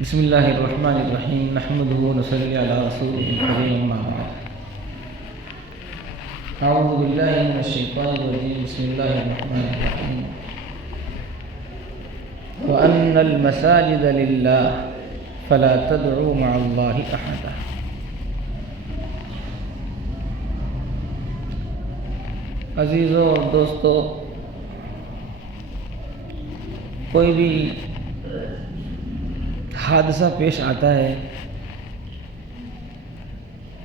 بسم اللہ الرحمن الرحیم نحمدہ ونصلی علی رسولہ الکریم اما بعد اعوذ باللہ من الشیطان الرجیم بسم اللہ الرحمن الرحیم وَأَنَّ الْمَسَاجِدَ لِلَّهِ فَلَا تَدْعُوا مَعَ اللَّهِ أَحَدًا۔ عزیزوں اور دوستو، کوئی بھی حادثہ پیش آتا ہے،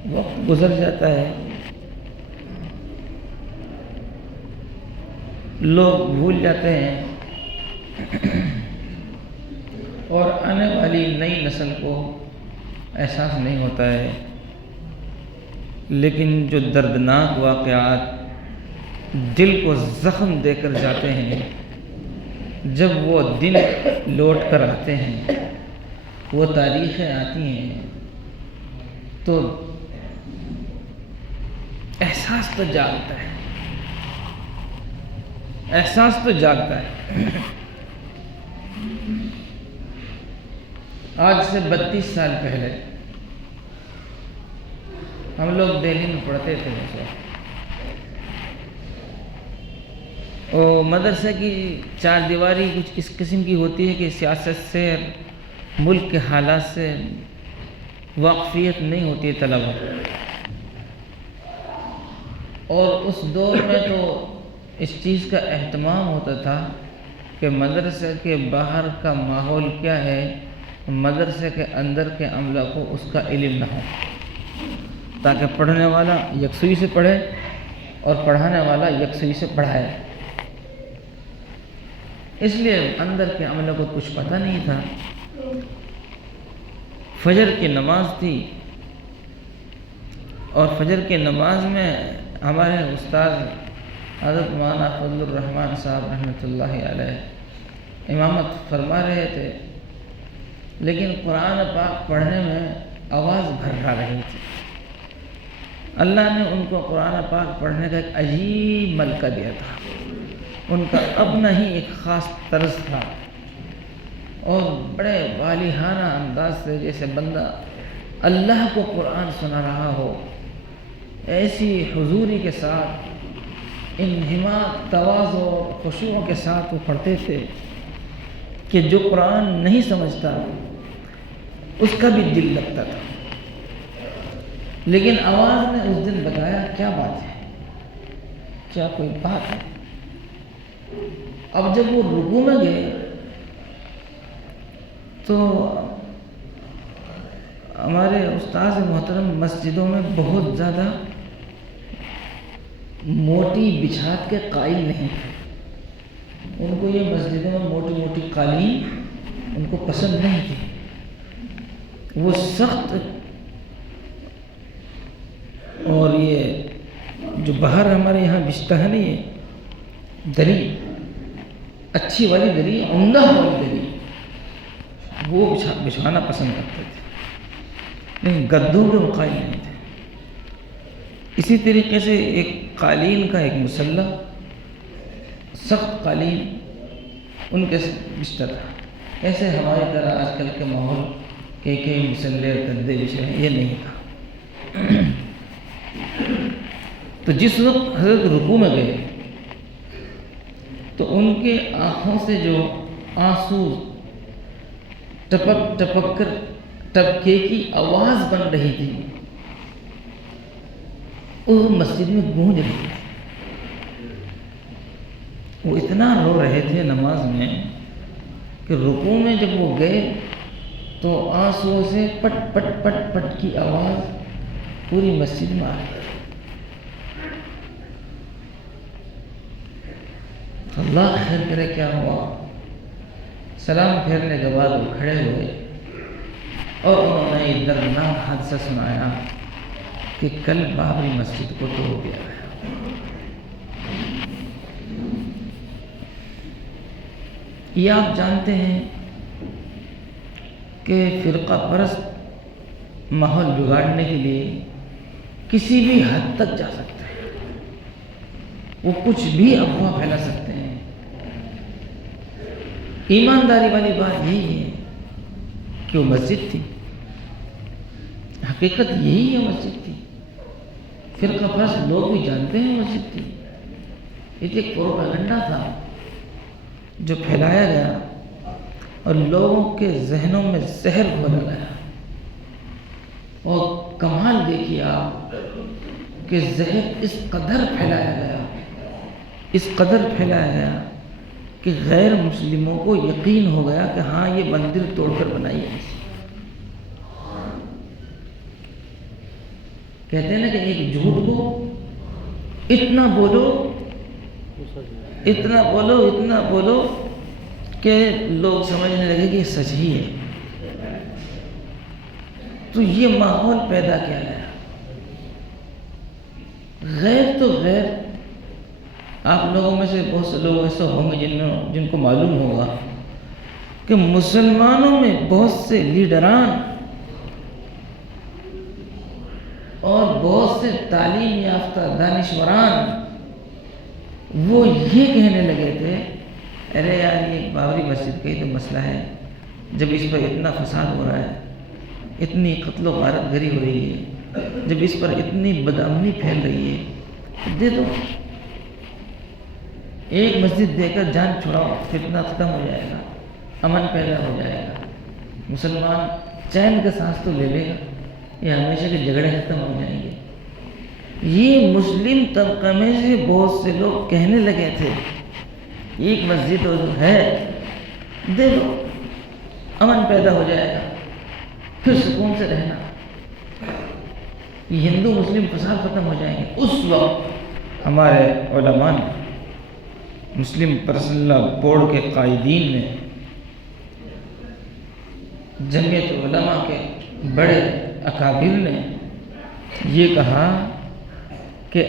وقت گزر جاتا ہے، لوگ بھول جاتے ہیں اور آنے والی نئی نسل کو احساس نہیں ہوتا ہے، لیکن جو دردناک واقعات دل کو زخم دے کر جاتے ہیں، جب وہ دن لوٹ کر آتے ہیں، وہ تاریخیں آتی ہیں، تو احساس تو جاگتا ہے، آج سے 32 سال پہلے ہم لوگ دہلی میں پڑھتے تھے، اور مدرسے کی چار دیواری کچھ اس قسم کی ہوتی ہے کہ سیاست سے، ملک کے حالات سے واقفیت نہیں ہوتی ہے طلبہ، اور اس دور میں تو اس چیز کا اہتمام ہوتا تھا کہ مدرسے کے باہر کا ماحول کیا ہے، مدرسے کے اندر کے عملہ کو اس کا علم نہ ہو، تاکہ پڑھنے والا یکسوئی سے پڑھے اور پڑھانے والا یکسوئی سے پڑھائے۔ اس لیے اندر کے عملہ کو کچھ پتہ نہیں تھا۔ فجر کی نماز تھی، اور فجر کی نماز میں ہمارے استاد حضرت مولانا فضل الرحمن صاحب رحمۃ اللہ علیہ امامت فرما رہے تھے، لیکن قرآن پاک پڑھنے میں آواز بھرا رہی تھی۔ اللہ نے ان کو قرآن پاک پڑھنے کا ایک عجیب ملکہ دیا تھا، ان کا اپنا ہی ایک خاص طرز تھا، اور بڑے والہانہ انداز سے جیسے بندہ اللہ کو قرآن سنا رہا ہو، ایسی حضوری کے ساتھ، انہماک، تواضع، خشوع کے ساتھ وہ پڑھتے تھے کہ جو قرآن نہیں سمجھتا اس کا بھی دل لگتا تھا۔ لیکن آواز نے اس دن بتایا کیا بات ہے، کیا کوئی بات ہے۔ اب جب وہ رکوع میں گئے تو ہمارے استاد محترم مسجدوں میں بہت زیادہ موٹی بچھات کے قائل نہیں تھے، ان کو یہ مسجدوں میں موٹی موٹی قالین ان کو پسند نہیں تھی، وہ سخت، اور یہ جو باہر ہمارے یہاں بچتا ہے نا، یہ دری، اچھی والی دری، عمدہ والی دری، وہ بچھانا پسند کرتے تھے، لیکن گدوں کے قائل نہیں تھے۔ اسی طریقے سے ایک قالین کا ایک مسلح، سخت قالین ان کے بچتا تھا۔ ایسے ہماری طرح آج کل کے ماحول کئی مسلح گدے بچھے ہیں، یہ نہیں تھا۔ تو جس وقت حضرت رکوع میں گئے تو ان کے آنکھوں سے جو آنسو ٹپک ٹپک کر ٹپکے کی آواز بن رہی تھی، وہ مسجد میں گونج رہی تھی۔ وہ اتنا رو رہے تھے نماز میں کہ رکوع میں جب وہ گئے تو آنسو سے پٹ پٹ پٹ پٹ کی آواز پوری مسجد میں آ گئی۔ اللہ خیر کرے کیا ہوا، سلام پھیرنے کے بعد وہ کھڑے ہوئے اور انہوں نے یہ دردناک حادثہ سنایا کہ کل بابری مسجد کو توڑ دیا گیا۔ یہ آپ جانتے ہیں کہ فرقہ پرست ماحول بگاڑنے کے لیے کسی بھی حد تک جا سکتے ہیں، وہ کچھ بھی افواہ پھیلا سکتے ہیں۔ ایمانداری والی بات یہی ہے کہ کہ وہ مسجد تھی، حقیقت یہی ہے مسجد تھی، فرقہ پرست لوگ بھی جانتے ہیں مسجد تھی، یہ ایک پروپیگنڈا تھا جو پھیلایا گیا اور لوگوں کے ذہنوں میں زہر گھولا گیا۔ اور کمال دیکھیے آپ کہ زہر اس قدر پھیلایا گیا، اس قدر پھیلایا گیا کہ غیر مسلموں کو یقین ہو گیا کہ ہاں یہ مندر توڑ کر بنائی ہے۔ کہتے ہیں نا کہ ایک جھوٹ کو اتنا بولو اتنا بولو اتنا بولو کہ لوگ سمجھنے لگے کہ یہ سچ ہی ہے۔ تو یہ ماحول پیدا کیا گیا، غیر تو غیر۔ آپ لوگوں میں سے بہت سے لوگ ایسے ہوں گے جن کو معلوم ہوگا کہ مسلمانوں میں بہت سے لیڈران اور بہت سے تعلیم یافتہ دانشوران وہ یہ کہنے لگے تھے، ارے یار یہ بابری مسجد کا ہی تو مسئلہ ہے، جب اس پر اتنا فساد ہو رہا ہے، اتنی قتل و غارت گری ہو رہی ہے، جب اس پر اتنی بدامنی پھیل رہی ہے، دے دو، ایک مسجد دے کر جان چھڑاؤ، فتنہ ختم ہو جائے گا، امن پیدا ہو جائے گا، مسلمان چین کا سانس تو لے لے گا، یہ ہمیشہ کے جھگڑے ختم ہو جائیں گے۔ یہ مسلم طبقہ میں سے بہت سے لوگ کہنے لگے تھے ایک مسجد جو ہے دے دو، امن پیدا ہو جائے گا، پھر سکون سے رہنا، یہ ہندو مسلم فساد ختم ہو جائیں گے۔ اس وقت ہمارے علماء نے، مسلم پرسنل لا بورڈ کے قائدین نے، جمعیت علماء کے بڑے اکابر نے یہ کہا کہ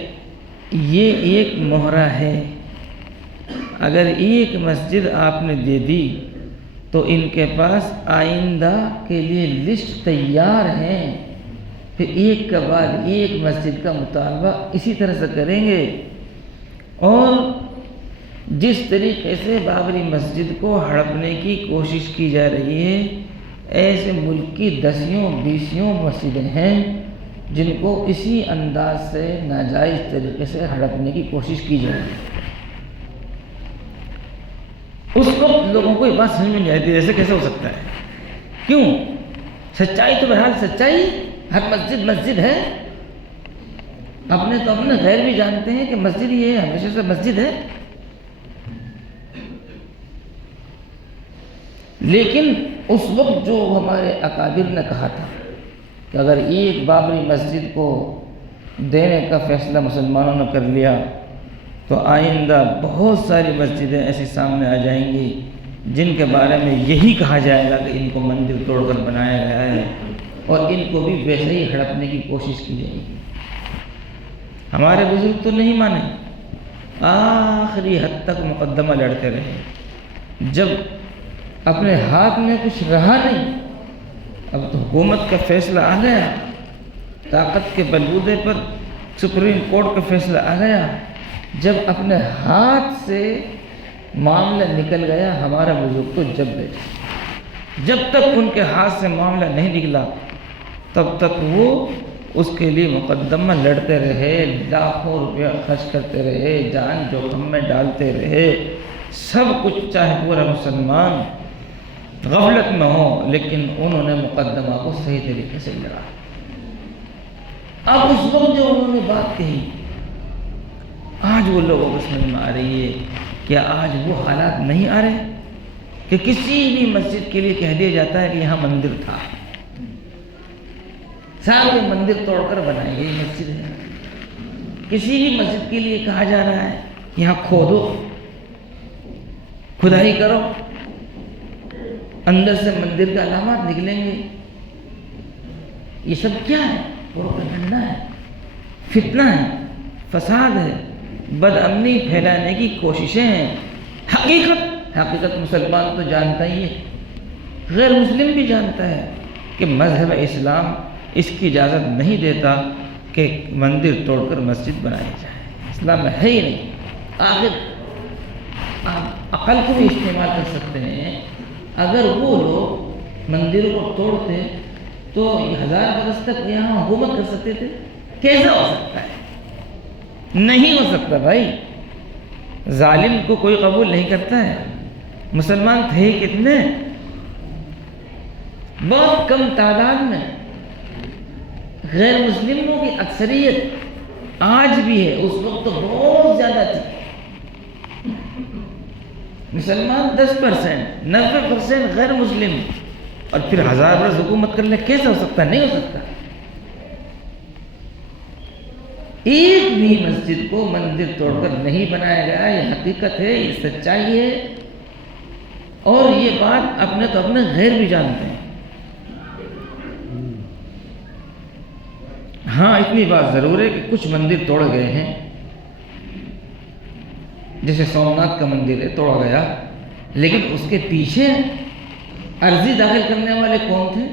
یہ ایک مہرہ ہے، اگر ایک مسجد آپ نے دے دی تو ان کے پاس آئندہ کے لیے لسٹ تیار ہے، پھر ایک کے بعد ایک مسجد کا مطالبہ اسی طرح سے کریں گے۔ اور جس طریقے سے بابری مسجد کو ہڑپنے کی کوشش کی جا رہی ہے، ایسے ملک کی 10-20 مسجدیں ہیں جن کو اسی انداز سے ناجائز طریقے سے ہڑپنے کی کوشش کی جائے گی۔ اس وقت لوگوں کو یہ بات سمجھ میں نہیں آتی ایسے کیسے ہو سکتا ہے، کیوں؟ سچائی تو بہرحال سچائی، ہر مسجد مسجد ہے، اپنے تو اپنے غیر بھی جانتے ہیں کہ مسجد یہ ہے، ہمیشہ سے مسجد ہے، لیکن اس وقت جو ہمارے اکابر نے کہا تھا کہ اگر ایک بابری مسجد کو دینے کا فیصلہ مسلمانوں نے کر لیا تو آئندہ بہت ساری مسجدیں ایسی سامنے آ جائیں گی جن کے بارے میں یہی کہا جائے گا کہ ان کو مندر توڑ کر بنایا گیا ہے اور ان کو بھی ویسے ہی ہڑپنے کی کوشش کی جائے گی۔ ہمارے بزرگ تو نہیں مانے، آخری حد تک مقدمہ لڑتے رہے، جب اپنے ہاتھ میں کچھ رہا نہیں، اب تو حکومت کا فیصلہ آ گیا، طاقت کے بلبوتے پر سپریم کورٹ کا فیصلہ آ گیا، جب اپنے ہاتھ سے معاملہ نکل گیا، ہمارا بزرگ تو جب بیٹھے، جب تک ان کے ہاتھ سے معاملہ نہیں نکلا تب تک وہ اس کے لیے مقدمہ لڑتے رہے، لاکھوں روپیہ خرچ کرتے رہے، جان جوخم میں ڈالتے رہے، سب کچھ چاہے پورا مسلمان غفلت میں ہو، لیکن انہوں نے مقدمہ کو صحیح طریقے سے لڑا۔ اب اس وقت جو انہوں نے بات کہی، آج وہ لوگوں کو سمجھ میں آ رہی ہے، کیا آج وہ حالات نہیں آ رہے کہ کسی بھی مسجد کے لیے کہہ دیا جاتا ہے کہ یہاں مندر تھا، صاحب یہ مندر توڑ کر بنائی گئی مسجد ہے، کسی بھی مسجد کے لیے کہا جا رہا ہے یہاں کھودو، کھدائی کرو، اندر سے مندر کے علامات نکلیں گے، یہ سب کیا ہے؟ پروپیگنڈا ہے، فتنہ ہے، فساد ہے، بد امنی پھیلانے کی کوششیں ہیں۔ حقیقت مسلمان تو جانتا ہی ہے، غیر مسلم بھی جانتا ہے کہ مذہب اسلام اس کی اجازت نہیں دیتا کہ مندر توڑ کر مسجد بنائی جائے، اسلام میں ہے ہی نہیں۔ آخر آپ عقل کو بھی استعمال کر سکتے ہیں، اگر وہ لوگ مندروں کو توڑتے تو 1000 برس تک یہاں حکومت کر سکتے تھے؟ کیسا ہو سکتا ہے؟ نہیں ہو سکتا بھائی. ظالم کو کوئی قبول نہیں کرتا ہے. مسلمان تھے کتنے؟ بہت کم تعداد میں. غیر مسلموں کی اکثریت آج بھی ہے، اس وقت تو بہت زیادہ تھی. مسلمان 10%، 90% غیر مسلم، اور پھر 1000 برس حکومت کر لے. کیسے ہو سکتا ہے؟ نہیں ہو سکتا. ایک بھی مسجد کو مندر توڑ کر نہیں بنایا گیا. یہ حقیقت ہے، یہ سچائی ہے، اور یہ بات اپنے تو اپنے غیر بھی جانتے ہیں. ہاں اتنی بات ضرور ہے کہ کچھ مندر توڑ گئے ہیں، جیسے سومناتھ کا مندر ہے توڑا گیا، لیکن اس کے پیچھے عرضی داخل کرنے والے کون تھے؟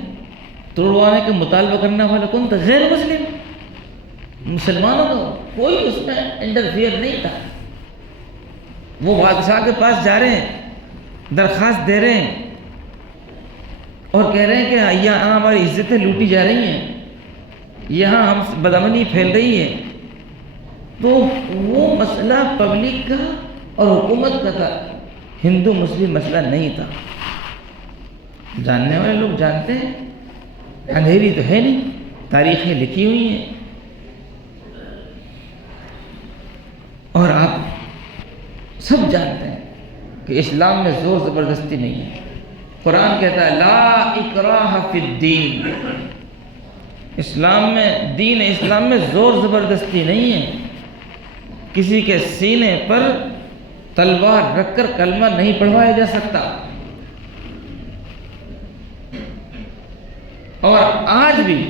توڑوانے کا مطالبہ کرنے والے کون تھے؟ غیر مسلم. مسلمانوں کو کوئی اس میں انٹرفیئر نہیں تھا. وہ بادشاہ کے پاس جا رہے ہیں، درخواست دے رہے ہیں اور کہہ رہے ہیں کہ یہاں ہماری عزتیں لوٹی جا رہی ہیں، یہاں ہم بدامنی پھیل رہی ہے. تو وہ مسئلہ پبلک کا اور حکومت کا تھا، ہندو مسلم مسئلہ نہیں تھا. جاننے والے لوگ جانتے ہیں، اندھیری تو ہے نہیں، تاریخیں لکھی ہوئی ہیں. اور آپ سب جانتے ہیں کہ اسلام میں زور زبردستی نہیں ہے. قرآن کہتا ہے لا اکراہ فی الدین. اسلام میں، دین اسلام میں زور زبردستی نہیں ہے. کسی کے سینے پر تلوار رکھ کر کلمہ نہیں پڑھوایا جا سکتا. اور آج بھی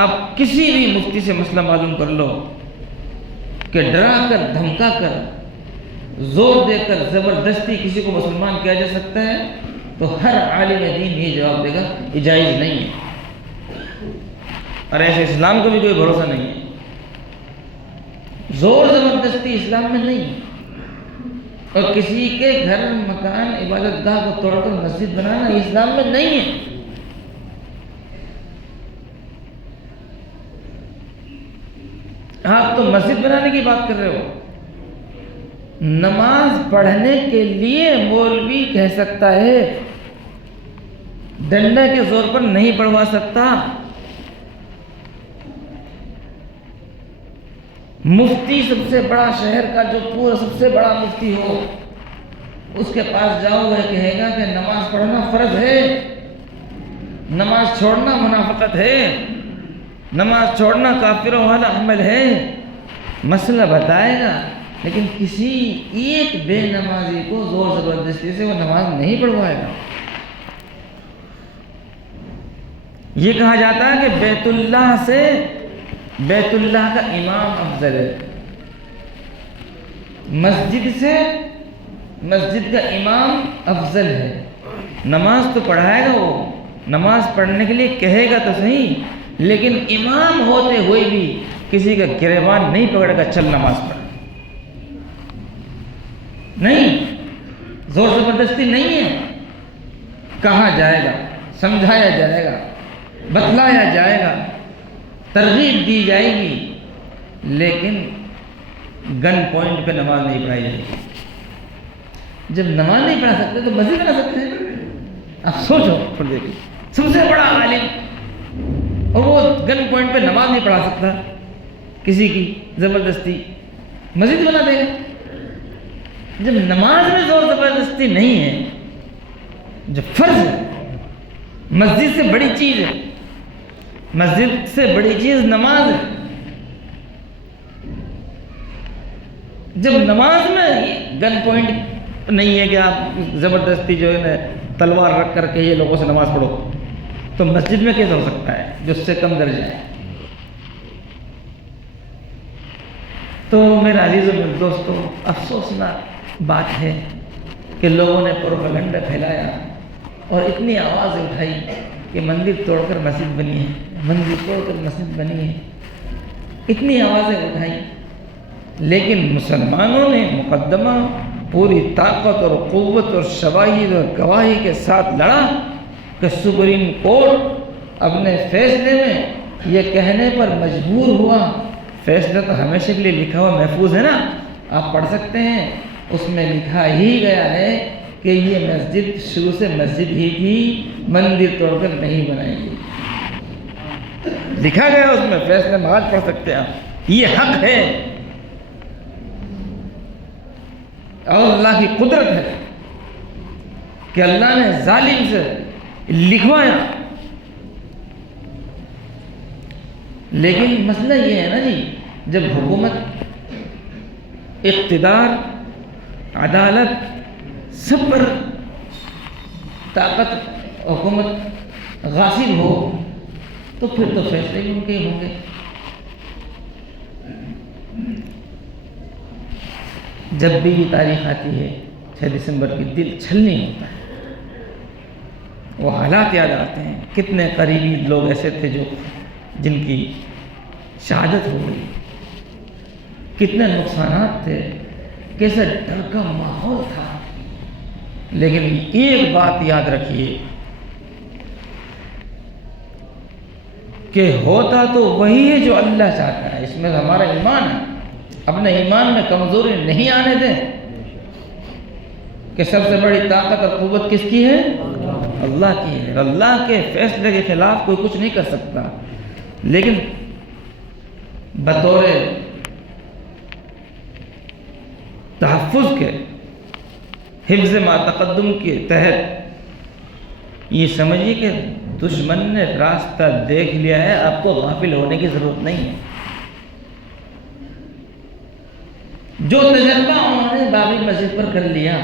آپ کسی بھی مفتی سے مسئلہ معلوم کر لو کہ ڈرا کر، دھمکا کر، زور دے کر زبردستی کسی کو مسلمان کیا جا سکتا ہے، تو ہر عالم دین یہ جواب دے گا یہ جائز نہیں ہے. اور ایسے اسلام کو بھی کوئی بھروسہ نہیں ہے. زور زبردستی اسلام میں نہیں ہے. اور کسی کے گھر، مکان، عبادت گاہ کو توڑ کر مسجد بنانا یہ اسلام میں نہیں ہے. آپ تو مسجد بنانے کی بات کر رہے ہو. نماز پڑھنے کے لیے مولوی کہہ سکتا ہے، ڈنڈے کے زور پر نہیں پڑھوا سکتا. مفتی سب سے بڑا، شہر کا جو پورا سب سے بڑا مفتی ہو، اس کے پاس جاؤ، وہ کہے گا کہ نماز پڑھنا فرض ہے، نماز چھوڑنا منافقت ہے، نماز چھوڑنا کافروں والا عمل ہے. مسئلہ بتائے گا، لیکن کسی ایک بے نمازی کو زور زبردستی سے وہ نماز نہیں پڑھوائے گا. یہ کہا جاتا ہے کہ بیت اللہ سے بیت اللہ کا امام افضل ہے، مسجد سے مسجد کا امام افضل ہے. نماز تو پڑھائے گا، وہ نماز پڑھنے کے لیے کہے گا تو صحیح، لیکن امام ہوتے ہوئے بھی کسی کا گریبان نہیں پکڑے گا چل نماز پڑھ. نہیں، زور زبردستی نہیں ہے. کہا جائے گا، سمجھایا جائے گا، بتلایا جائے گا، ترغیب دی جائے گی، لیکن گن پوائنٹ پہ نماز نہیں پڑھائی جائے گی. جب نماز نہیں پڑھا سکتے تو مسجد بنا سکتے ہیں. آپ سوچو تھوڑی دیر، سب سے بڑا عالم اور وہ گن پوائنٹ پہ نماز نہیں پڑھا سکتا کسی کی زبردستی، مسجد بنا دے گا. جب نماز میں زور زبردستی نہیں ہے، جب فرض ہے، مسجد سے بڑی چیز ہے، مسجد سے بڑی چیز نماز ہے. جب نماز میں گن پوائنٹ نہیں ہے کہ آپ زبردستی جو ہے نا تلوار رکھ کر کے یہ لوگوں سے نماز پڑھو، تو مسجد میں کیسے ہو سکتا ہے جو اس سے کم درجہ ہے. تو میرے عزیزوں اور دوستوں، افسوسناک بات ہے کہ لوگوں نے پروپیگنڈا پھیلایا اور اتنی آوازیں اٹھائی کہ مندر توڑ کر مسجد بنی ہے، مندر توڑ کر مسجد بنی ہے، اتنی آوازیں اٹھائیں، لیکن مسلمانوں نے مقدمہ پوری طاقت اور قوت اور شواہد اور گواہی کے ساتھ لڑا کہ سپریم کورٹ اپنے فیصلے میں یہ کہنے پر مجبور ہوا، فیصلہ تو ہمیشہ کے لیے لکھا ہوا محفوظ ہے نا، آپ پڑھ سکتے ہیں، اس میں لکھا ہی گیا ہے کہ یہ مسجد شروع سے مسجد ہی تھی، مندر توڑ کر نہیں بنائی گئی، لکھا گیا اس میں، فیصلے میں آج پڑھ سکتے ہیں آپ، یہ حق ہے اور اللہ کی قدرت ہے کہ اللہ نے ظالم سے لکھوایا۔ لیکن مسئلہ یہ ہے نا جی، جب حکومت، اقتدار، عدالت سب پر طاقت حکومت غاصب ہو تو پھر تو فیصلے بھی ان کے ہوں گے۔ جب بھی یہ تاریخ آتی ہے 6 دسمبر کی، دل چھلنی ہوتا ہے، وہ حالات یاد آتے ہیں، کتنے قریبی لوگ ایسے تھے جن کی شہادت ہو گئی، کتنے نقصانات تھے، کیسے ڈر کا ماحول تھا۔ لیکن ایک بات یاد رکھیے کہ ہوتا تو وہی ہے جو اللہ چاہتا ہے، اس میں ہمارا ایمان ہے، اپنے ایمان میں کمزوری نہیں آنے دیں کہ سب سے بڑی طاقت اور قوت کس کی ہے؟ اللہ کی ہے، اللہ کے فیصلے کے خلاف کوئی کچھ نہیں کر سکتا۔ لیکن بطور تحفظ کے، حفظ ما تقدم کے تحت یہ سمجھیے کہ دشمن نے راستہ دیکھ لیا ہے، اب تو غافل ہونے کی ضرورت نہیں ہے۔ جو تجربہ انہوں نے بابری مسجد پر کر لیا،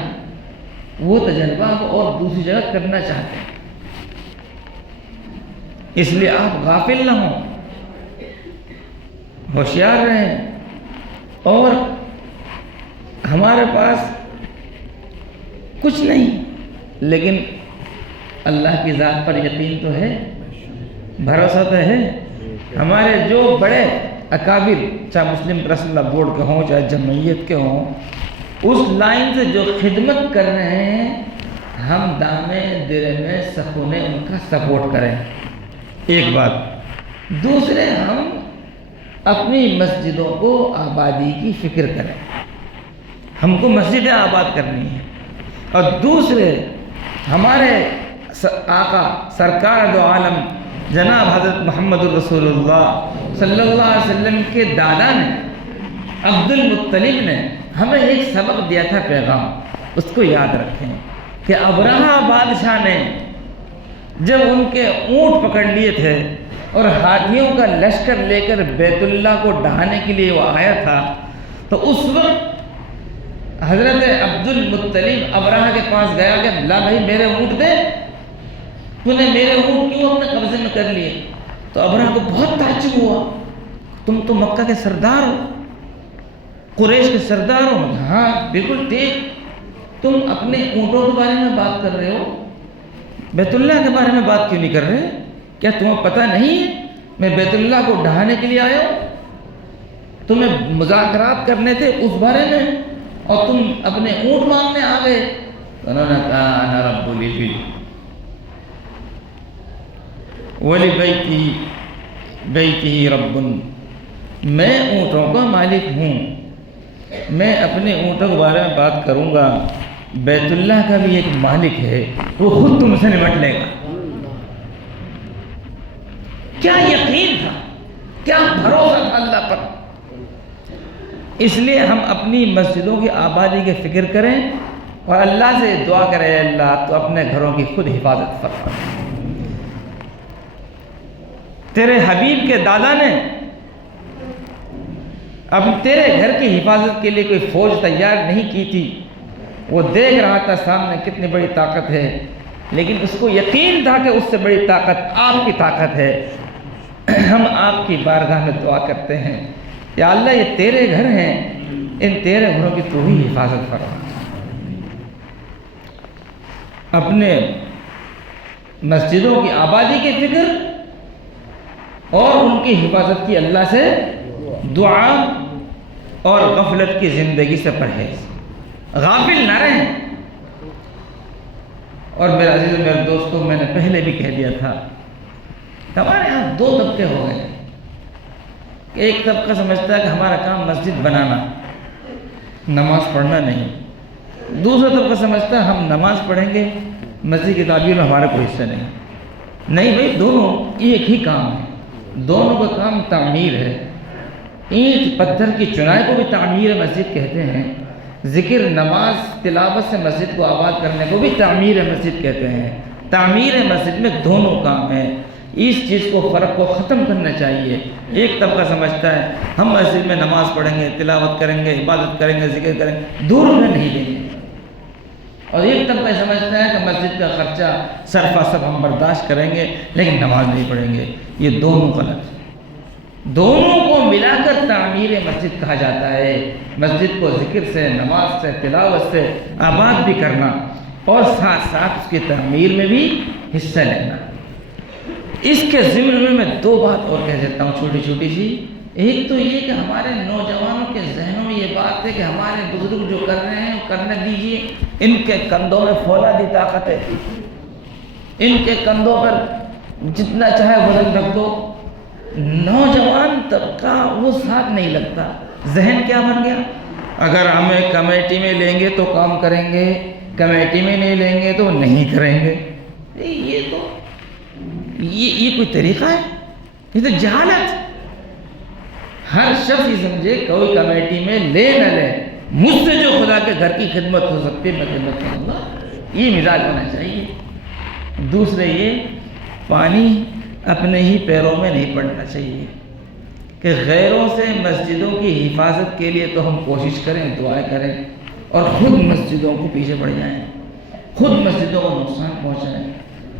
وہ تجربہ اور دوسری جگہ کرنا چاہتے ہیں، اس لیے آپ غافل نہ ہوں، ہوشیار رہیں۔ اور ہمارے پاس کچھ نہیں، لیکن اللہ کی ذات پر یقین تو ہے، بھروسہ تو ہے۔ ہمارے جو بڑے اکابر، چاہے مسلم پریس اللہ بورڈ کے ہوں، چاہے جمعیت کے ہوں، اس لائن سے جو خدمت کر رہے ہیں، ہم دامے درے میں سکونے ان کا سپورٹ کریں، ایک بات۔ دوسرے، ہم اپنی مسجدوں کو آبادی کی فکر کریں، ہم کو مسجدیں آباد کرنی ہیں۔ اور دوسرے، ہمارے آقا سرکار دو عالم جناب حضرت محمد الرسول اللہ صلی اللہ علیہ وسلم کے دادا نے، عبد المطلب نے ہمیں ایک سبق دیا تھا، پیغام، اس کو یاد رکھیں کہ ابرہہ بادشاہ نے جب ان کے اونٹ پکڑ لیے تھے اور ہاتھیوں کا لشکر لے کر بیت اللہ کو ڈھانے کے لیے وہ آیا تھا، تو اس وقت حضرت عبد المطلب ابرہہ کے پاس گیا کہ لا بھائی میرے اونٹ دے، تو نے میرے اونٹ کیوں اپنے قبضے میں کر لیے؟ تو ابرہہ کو بہت تعجب ہوا، تم تو مکہ کے سردار ہو، قریش کے سردار ہو۔ ہاں بالکل ٹھیک، تم اپنے اونٹوں کے بارے میں بات کر رہے ہو، بیت اللہ کے بارے میں بات کیوں نہیں کر رہے؟ کیا تمہیں پتہ نہیں ہے میں بیت اللہ کو ڈھانے کے لیے آیا ہوں؟ تمہیں مذاکرات کرنے تھے اس بارے میں، اور تم اپنے اونٹ مانگنے آ گئے۔ انہوں نے کہا انا رب الابل وَلِبَيْتِهِ رَبٌّ، میں اونٹوں کا مالک ہوں، میں اپنے اونٹوں کے بارے میں بات کروں گا، بیت اللہ کا بھی ایک مالک ہے، وہ خود تم سے نمٹ لے گا۔ کیا یقین تھا، کیا بھروسہ تھا اللہ پر۔ اس لیے ہم اپنی مسجدوں کی آبادی کی فکر کریں اور اللہ سے دعا کریں، اے اللہ تو اپنے گھروں کی خود حفاظت فرما۔ تیرے حبیب کے دادا نے اب تیرے گھر کی حفاظت کے لیے کوئی فوج تیار نہیں کی تھی، وہ دیکھ رہا تھا سامنے کتنی بڑی طاقت ہے، لیکن اس کو یقین تھا کہ اس سے بڑی طاقت آپ کی طاقت ہے۔ ہم آپ کی بارگاہ میں دعا کرتے ہیں، یا اللہ یہ تیرے گھر ہیں، ان تیرے گھروں کی تو ہی حفاظت فرما۔ اپنے مسجدوں کی آبادی کی فکر اور ان کی حفاظت کی اللہ سے دعا، اور غفلت کی زندگی سے پرہیز، غافل نہ رہیں۔ اور میرے عزیز میرے دوستوں، میں نے پہلے بھی کہہ دیا تھا کہ ہمارے یہاں دو طبقے ہو گئے ہیں کہ ایک طبقہ سمجھتا ہے کہ ہمارا کام مسجد بنانا، نماز پڑھنا نہیں. دوسرا طبقہ سمجھتا ہے ہم نماز پڑھیں گے، مسجد کی تعمیر میں ہمارا کوئی حصہ نہیں. نہیں بھائی، دونوں ایک ہی کام ہے، دونوں کا کام تعمیر ہے. اینٹ پتھر کی چنائی کو بھی تعمیر مسجد کہتے ہیں، ذکر نماز تلاوت سے مسجد کو آباد کرنے کو بھی تعمیر مسجد کہتے ہیں. تعمیر مسجد میں دونوں کام ہیں. اس چیز کو، فرق کو ختم کرنا چاہیے. ایک طبقہ سمجھتا ہے ہم مسجد میں نماز پڑھیں گے، تلاوت کریں گے، عبادت کریں گے، ذکر کریں گے، 2 روپے نہیں دیں گے. اور ایک طبقہ سمجھتا ہے کہ مسجد کا خرچہ صرف ہم برداشت کریں گے لیکن نماز نہیں پڑھیں گے. یہ دونوں غلط ہیں. دونوں کو ملا کر تعمیر مسجد کہا جاتا ہے. مسجد کو ذکر سے، نماز سے، تلاوت سے آباد بھی کرنا اور ساتھ ساتھ اس کی تعمیر میں بھی حصہ لینا. اس کے ضمن میں 2 بات اور کہہ دیتا ہوں چھوٹی چھوٹی سی. ایک تو یہ کہ ہمارے نوجوانوں کے ذہنوں میں یہ بات ہے کہ ہمارے بزرگ جو کر رہے ہیں وہ کرنے دیجیے، ان کے کندھوں میں فولادی طاقت ہے، ان کے کندھوں پر جتنا چاہے وزن رکھ دو. نوجوان طبقہ وہ ساتھ نہیں لگتا. ذہن کیا بن گیا؟ اگر ہمیں کمیٹی میں لیں گے تو کام کریں گے، کمیٹی میں نہیں لیں گے تو نہیں کریں گے. یہ کوئی طریقہ ہے؟ یہ تو جہالت. ہر شخص یہ سمجھے کوئی کمیٹی میں لے نہ لے، مجھ سے جو خدا کے گھر کی خدمت ہو سکتی ہے میں خدمت کروں گا. یہ مزاج ہونا چاہیے. دوسرے یہ پانی اپنے ہی پیروں میں نہیں پڑنا چاہیے کہ غیروں سے مسجدوں کی حفاظت کے لیے تو ہم کوشش کریں، دعائیں کریں اور خود مسجدوں کو پیچھے پڑ جائیں، خود مسجدوں کو نقصان پہنچائیں.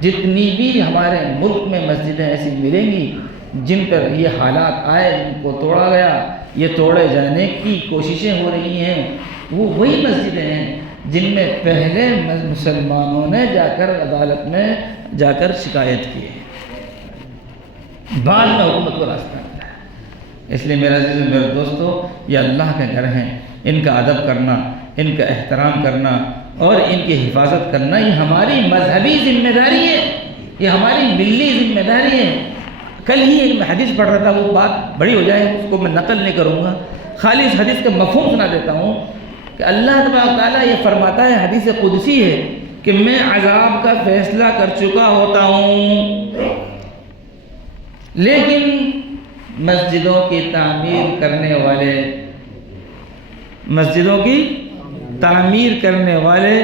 جتنی بھی ہمارے ملک میں مسجدیں ایسی ملیں گی جن پر یہ حالات آئے، جن کو توڑا گیا، یہ توڑے جانے کی کوششیں ہو رہی ہیں، وہ وہی مسجدیں ہیں جن میں پہلے مسلمانوں نے جا کر عدالت میں جا کر شکایت کی ہے، بعد میں حکومت کو راستہ ملا ہے. اس لیے میرا عزیز میرے دوستو، یہ اللہ کے گھر ہیں، ان کا ادب کرنا، ان کا احترام کرنا اور ان کی حفاظت کرنا یہ ہماری مذہبی ذمہ داری ہے، یہ ہماری ملی ذمہ داری ہے. کل ہی ایک میں حدیث پڑھ رہا تھا، وہ بات بڑی ہو جائے اس کو میں نقل نہیں کروں گا، خالی اس حدیث کا مفہوم سنا دیتا ہوں کہ اللہ تبارک تعالیٰ یہ فرماتا ہے، حدیث قدسی ہے کہ میں عذاب کا فیصلہ کر چکا ہوتا ہوں لیکن مسجدوں کی تعمیر کرنے والے، مسجدوں کی تعمیر کرنے والے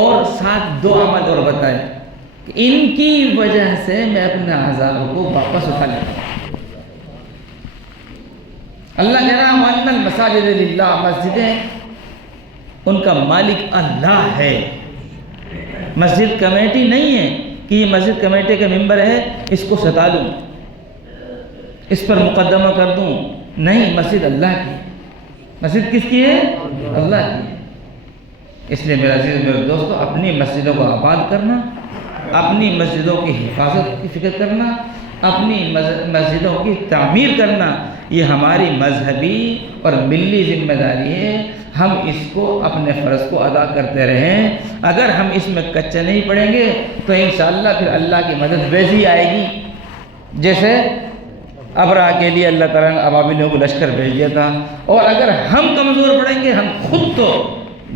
اور ساتھ 2 عمل اور بتائے کہ ان کی وجہ سے میں اپنے عذاب کو واپس اٹھا لیتا ہوں. اللہ کہہ رہا وَأَنَّ الْمَسَاجِدَ لِلَّهِ، مسجدیں ان کا مالک اللہ ہے. مسجد کمیٹی نہیں ہے کہ یہ مسجد کمیٹی کا ممبر ہے اس کو ستا دوں، اس پر مقدمہ کر دوں. نہیں، مسجد اللہ کی ہے. مسجد کس کی ہے؟ اللہ کی ہے. اس لیے میرا عزیز میرے دوستو، اپنی مسجدوں کو آباد کرنا، اپنی مسجدوں کی حفاظت کی فکر کرنا، اپنی مسجدوں کی تعمیر کرنا، یہ ہماری مذہبی اور ملی ذمہ داری ہے. ہم اس کو اپنے فرض کو ادا کرتے رہیں. اگر ہم اس میں کچے نہیں پڑیں گے تو انشاءاللہ پھر اللہ کی مدد ویسی آئے گی جیسے ابرا کے لیے اللہ تعالیٰ نے ابابیلوں کو لشکر بھیج دیا تھا. اور اگر ہم کمزور پڑیں گے، ہم خود تو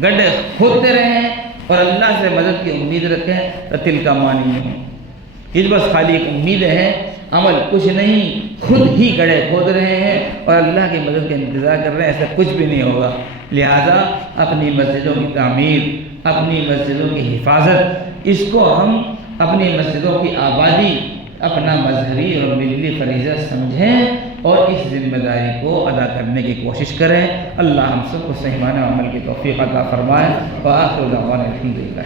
گڈھے کھودتے رہیں اور اللہ سے مدد کی امید رکھیں تو تل کا مانی ہوں. یہ بس خالی ایک امیدیں ہیں، عمل کچھ نہیں، خود ہی گڑھے کھود رہے ہیں اور اللہ کی مدد کا انتظار کر رہے ہیں، ایسا کچھ بھی نہیں ہوگا. لہذا اپنی مسجدوں کی تعمیر، اپنی مسجدوں کی حفاظت، اس کو ہم اپنی مسجدوں کی آبادی اپنا مذہبی اور ملی فریضہ سمجھیں اور اس ذمہ داری کو ادا کرنے کی کوشش کریں. اللہ ہم سب کو صحیح معنی عمل کی توفیق عطا فرمائے. وآخر دعوانا الحمدللہ.